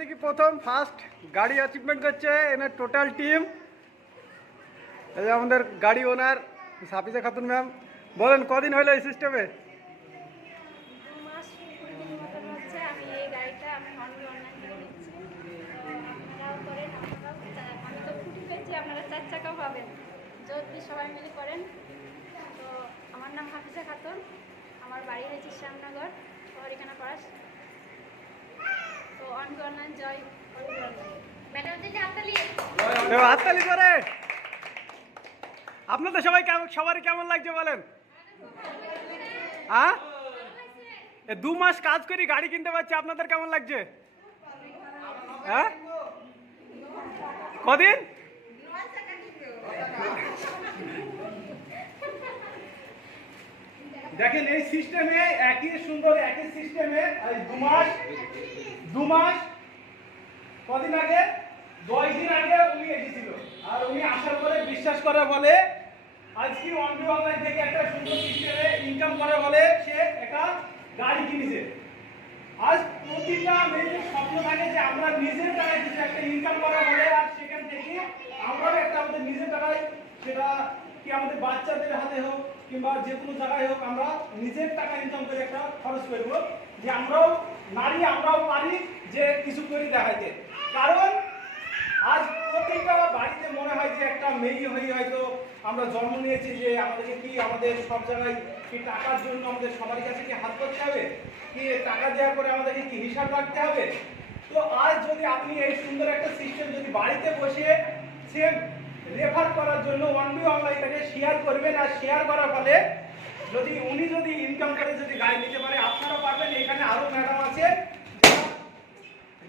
থেকে প্রথম ফার্স্ট গাড়ি অ্যাচিভমেন্ট করছে এনার টোটাল টিম। এই যে আমাদের গাড়ি ওনার সাফিজা খাতুন ম্যাম, বলেন কদিন হলো এই সিস্টেমে? যদি সবাই মিলে করেন। তো আমার নাম হাফিজা খাতুন, আমার বাড়ি হয়েছে শ্যামনগর হরিখানা পাড়া। তো অনগো অনলাইন জয় হাততালি করে। আপনাদের সবারই কেমন লাগছে বলেন? হ্যাঁ, 2 মাস কাজ করি গাড়ি কিনতে পারছি, আপনাদের কেমন লাগছে? হ্যাঁ, কদিন? দেখেন এই সিস্টেমে একই সুন্দর একই সিস্টেমে 2 মাস কদিন আগে 10 দিন আগে উনি এসেছিল, আর উনি আসার পরে বিশ্বাস করে বলে আজকে অনলাইন থেকে একটা সুন্দর সিস্টেমে ইনকাম করে বলে সে একটা গাড়ি কিনেছে। আজ প্রতিটা মেয়েদের স্বপ্ন থাকে যে আমরা নিজের টাকায় কিছু একটা ইনকাম করা বলে, আর সেখান থেকে আমরাও একটা আমাদের নিজের টাকায়, সেটা কি আমাদের বাচ্চাদের হাতে হোক কিংবা যে কোনো জায়গায় হোক, আমরা নিজের টাকা ইনকাম করে একটা খরচ করব, যে আমরাও নারী আমরাও পারি যে কিছু করে দেখাইতে। কারণ আজ প্রত্যেকটা বাড়িতে মনে হয় যে একটা মেয়ে হয়ে হয়তো আমরা জন্ম নিয়েছি, যে আমাদেরকে কি আমাদের সব জায়গায় কি টাকার জন্য আমাদের সবার কাছে কি হাত করতে হবে, কি টাকা দেওয়ার পরে আমাদেরকে কি হিসাব রাখতে হবে। তো আজ যদি আপনি এই সুন্দর একটা সিস্টেম যদি বাড়িতে বসে সেম রেফার করার জন্য অনলাইনটাকে শেয়ার করবেন, আর শেয়ার করার ফলে যদি উনি যদি ইনকাম করে যদি গাড়ি নিতে পারে, আপনারা পারবেন। এখানে আরো ম্যাডাম আছে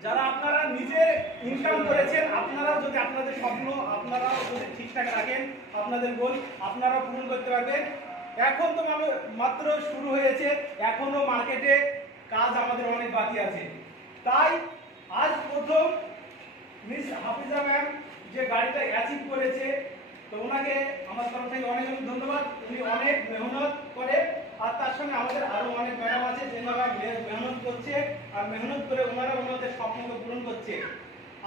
যারা আপনারা নিজে ইনকাম করেছেন, আপনারা যদি আপনাদের স্বপ্ন আপনারা যদি ঠিকঠাক রাখেন, আপনাদের গোল আপনারা পূরণ করতে পারবেন। এখন তো মাত্র শুরু হয়েছে, এখনো মার্কেটে কাজ আমাদের অনেক বাকি আছে। তাই আজ প্রথম মিস হাফিজা ম্যাম যে গাড়িটা অ্যাচিভ করেছে, তো ওনাকে আমার তরফ থেকে অনেক অনেক ধন্যবাদ। উনি অনেক মেহনত করে, আর তার সঙ্গে আমাদের আরো অনেক ম্যাডাম আছে যেনারা মেহনত করছে, আর মেহনত করে ওনারা ওনাদের স্বপ্নকে পূরণ করছে।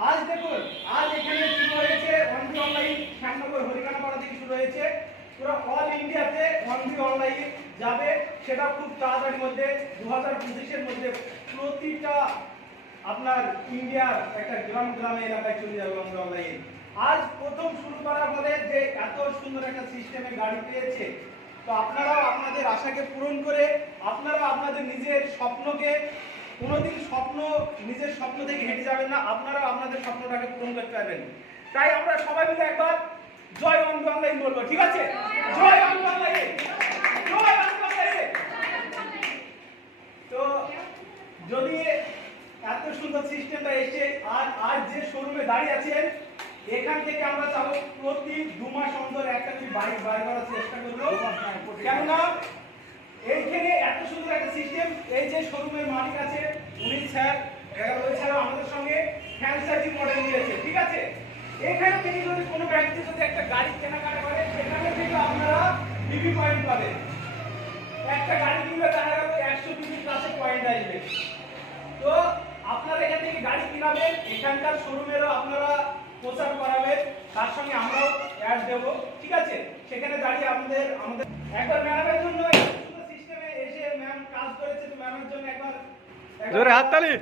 আজ দেখুন, আজ এখানে শুরু হয়েছে অনলাইন শ্যামনগর হরিখানা পাড়া থেকে শুরু হয়েছে, পুরো অল ইন্ডিয়াতে অনলাইন যাবে। সেটা খুব তাড়াতাড়ির মধ্যে 2025-এর মধ্যে প্রতিটা আপনার ইন্ডিয়ার একটা গ্রামে এলাকায় চলে যাবে অনলাইন। আজ প্রথম শুরু করার ফলে যে এত সুন্দর একটা সিস্টেমে গাড়ি পেয়েছে, তো আপনারাও আপনাদের আশাকে পূরণ করে আপনারা আপনাদের নিজের স্বপ্নকে কোনোদিন নিজের স্বপ্ন থেকে হেঁটে যাবেন না, আপনারাও আপনাদের স্বপ্নটাকে পূরণ করতে পারবেন। তাই আমরা সবাই মিলে একবার জয় অনলাইন বলবো, ঠিক আছে? জয় অনলাইন, জয় অনলাইন। তো যদি এত সুন্দর সিস্টেমটা এসে আর আজ যে শোরুমে দাঁড়িয়ে আছেন, এখান থেকে আমরা চাবো প্রতি 2 মাস অন্তর একটা করে বাইক বার করার চেষ্টা করবো। কেননা এইখানে এত সুন্দর একটা সিস্টেম, এই যে শোরুমের মালিক আছে উনি স্যার এছাড়াও আমাদের সঙ্গে ফ্র্যাঞ্চাইজি মডেল নিয়েছে, ঠিক আছে? এখান থেকে যদি কোনো ব্যক্তি যদি একটা গাড়ি কেনাকাটা করে, সেখানে থেকে আপনারা বিবি পয়েন্ট পাবেন। একটা গাড়ি কিনলে দেখা গেল 100 বিবির কাছে পয়েন্ট আসবে। তো আপনারা এখান থেকে গাড়ি কিনাবেন, এখানকার শোরুমেরও আপনারা প্রচার করাবেন, তার সঙ্গে আমরাও অ্যাড দেব, ঠিক আছে? সেখানে দাঁড়িয়ে আমাদের একবার ম্যাডামের জন্য সিস্টেমে এসে ম্যাম কাজ করেছে, তো ম্যামের জন্য একবার জোরে হাততালি।